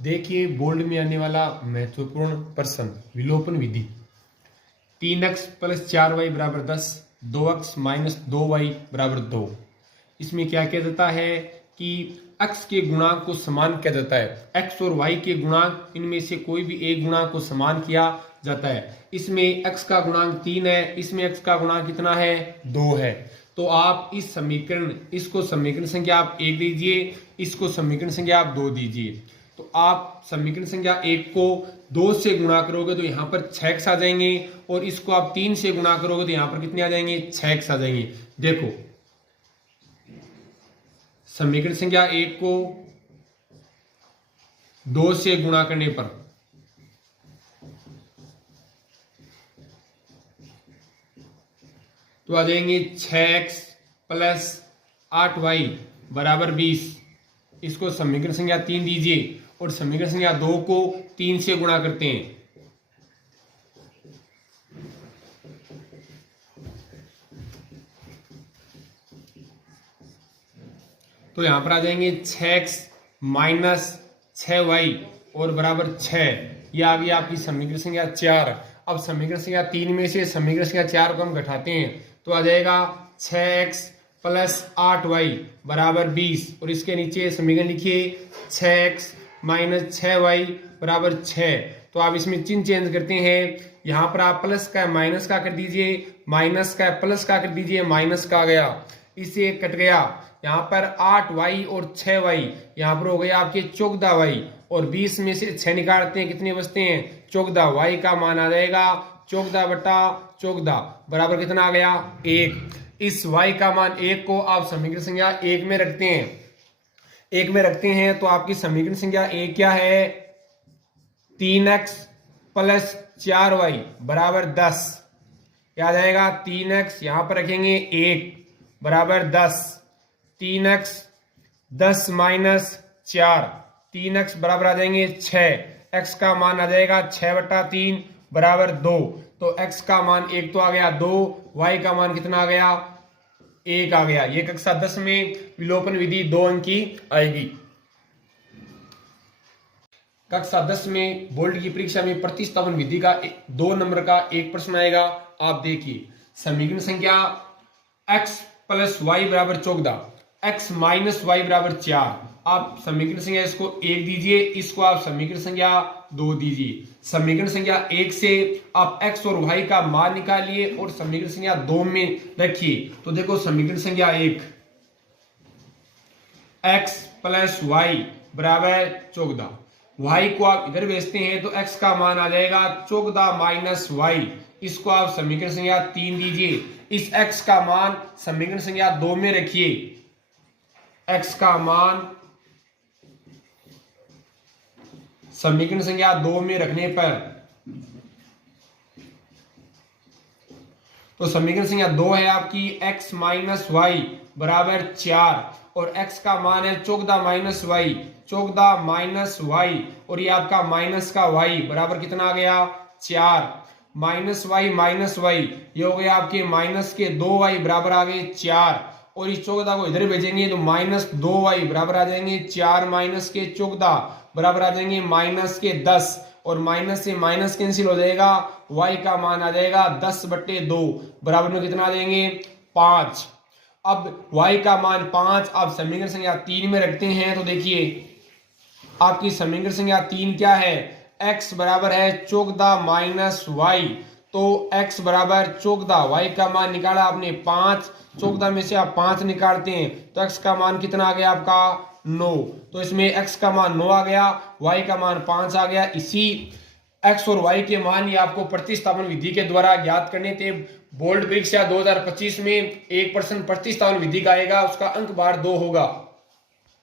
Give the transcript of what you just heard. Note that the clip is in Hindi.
देखिए बोल्ड में आने वाला महत्वपूर्ण प्रश्न विलोपन विधि। 3x प्लस 4y बराबर 10, 2x माइनस 2y बराबर 2। इसमें क्या किया जाता है कि x के गुणांक को समान किया जाता है। x और y के गुणांक इनमें से कोई भी एक गुणांक को समान किया जाता है। इसमें x का गुणांक 3 है, इसमें x का गुणांक कितना है 2 है। तो आप इस समीकरण इसको समीकरण संख्या आप 1 दीजिए, इसको समीकरण संख्या आप 2 दीजिए। तो आप समीकरण संख्या 1 को 2 से गुणा करोगे तो यहाँ पर 6x आ जाएंगे, और इसको आप 3 से गुणा करोगे तो यहाँ पर कितने आ जाएंगे 6x आ जाएंगे। देखो समीकरण संख्या 1 को 2 से गुणा करने पर तो आ जाएंगे 6x प्लस 8y बराबर 20। इसको समीकरण संख्या 3 दीजिए और समीकरण संख्या 2 को 3 से गुणा करते हैं तो यहां पर आ जाएंगे 6x माइनस 6y और बराबर 6। ये आ गई आपकी समीकरण संख्या 4। अब समीकरण संख्या 3 में से समीकरण संख्या 4 को हम घटाते हैं तो आ जाएगा 6x प्लस 8y बराबर 20, और इसके नीचे समीकरण लिखिए 6x माइनस 6y बराबर 6। तो आप इसमें चिन्ह चेंज करते हैं, यहाँ पर आप प्लस का माइनस का कर दीजिए, माइनस का प्लस का कर दीजिए, माइनस का आ गया, इससे कट गया। यहाँ पर 8y और 6y यहाँ पर हो गया आपके 14y, और 20 में से 6 निकालते हैं कितने बचते हैं 14। y का मान आ जाएगा 14 बटा 14 बराबर कितना आ गया 1। इस y का मान 1 को आप समीकरण संख्या 1 में रखते हैं, तो आपकी समीकरण संख्या 1 क्या है 3x प्लस 4y बराबर 10। क्या आ जाएगा 3x यहां पर रखेंगे 1 बराबर 10, 3x 10 माइनस 4, 3x बराबर आ जाएंगे 6, x का मान आ जाएगा 6 बटा 3 बराबर 2। तो x का मान 1 तो आ गया 2, y का मान कितना आ गया 1 आ गया। ये कक्षा 10 में विलोपन विधि 2 अंक की आएगी। कक्षा 10 में बोर्ड की परीक्षा में प्रतिस्थापन विधि का 2 नंबर का एक प्रश्न आएगा। आप देखिए समीकरण संख्या x प्लस वाई बराबर 14, x माइनस वाई बराबर 4। आप समीकरण संख्या इसको 1 दीजिए, इसको आप समीकरण संख्या 2 दीजिए। समीकरण संख्या 1 से आप x और y का मान निकालिए और समीकरण संख्या 2 में रखिए। तो देखो समीकरण संख्या 1 x प्लस वाई बराबर 14, y को आप इधर भेजते हैं तो x का मान आ जाएगा 14 माइनस वाई। इसको आप समीकरण संख्या 3 दीजिए। इस x का मान समीकरण संख्या 2 में रखिए। x का मान समीकरण संख्या 2 में रखने पर तो समीकरण संख्या 2 है आपकी x माइनस वाई बराबर 4, और x का मान है 14 माइनस वाई, 14 माइनस वाई, और ये आपका माइनस का y बराबर कितना आ गया 4, माइनस वाई ये हो गया आपके माइनस के 2y बराबर आ गए 4, और इस 14 को इधर भेजेंगे तो माइनस 2y बराबर आ जाएंगे 4 माइनस के 14 बराबर आ जाएंगे माइनस के 10, और माइनस से माइनस कैंसिल हो जाएगा, y का मान आ जाएगा 10 बटे 2 बराबर में कितना आ जाएंगे 5। अब y का मान 5 आप समीकरण संख्या 3 में रखते हैं तो देखिए आपकी समीकरण संख्या 3 क्या है, x बराबर है 14 माइनस वाई, तो x बराबर 14, y का मान निकाला आपने 5, 14 में से आप 5 निकालते हैं तो x का मान कितना आ गया आपका 9। तो इसमें x का मान 9 आ गया, y का मान 5 आ गया। इसी x और y के मान ये आपको प्रतिस्थापन विधि के द्वारा ज्ञात करने थे। बोर्ड परीक्षा 2025 में एक प्रश्न प्रतिस्थापन विधि का आएगा, उसका अंक बार 2 होगा।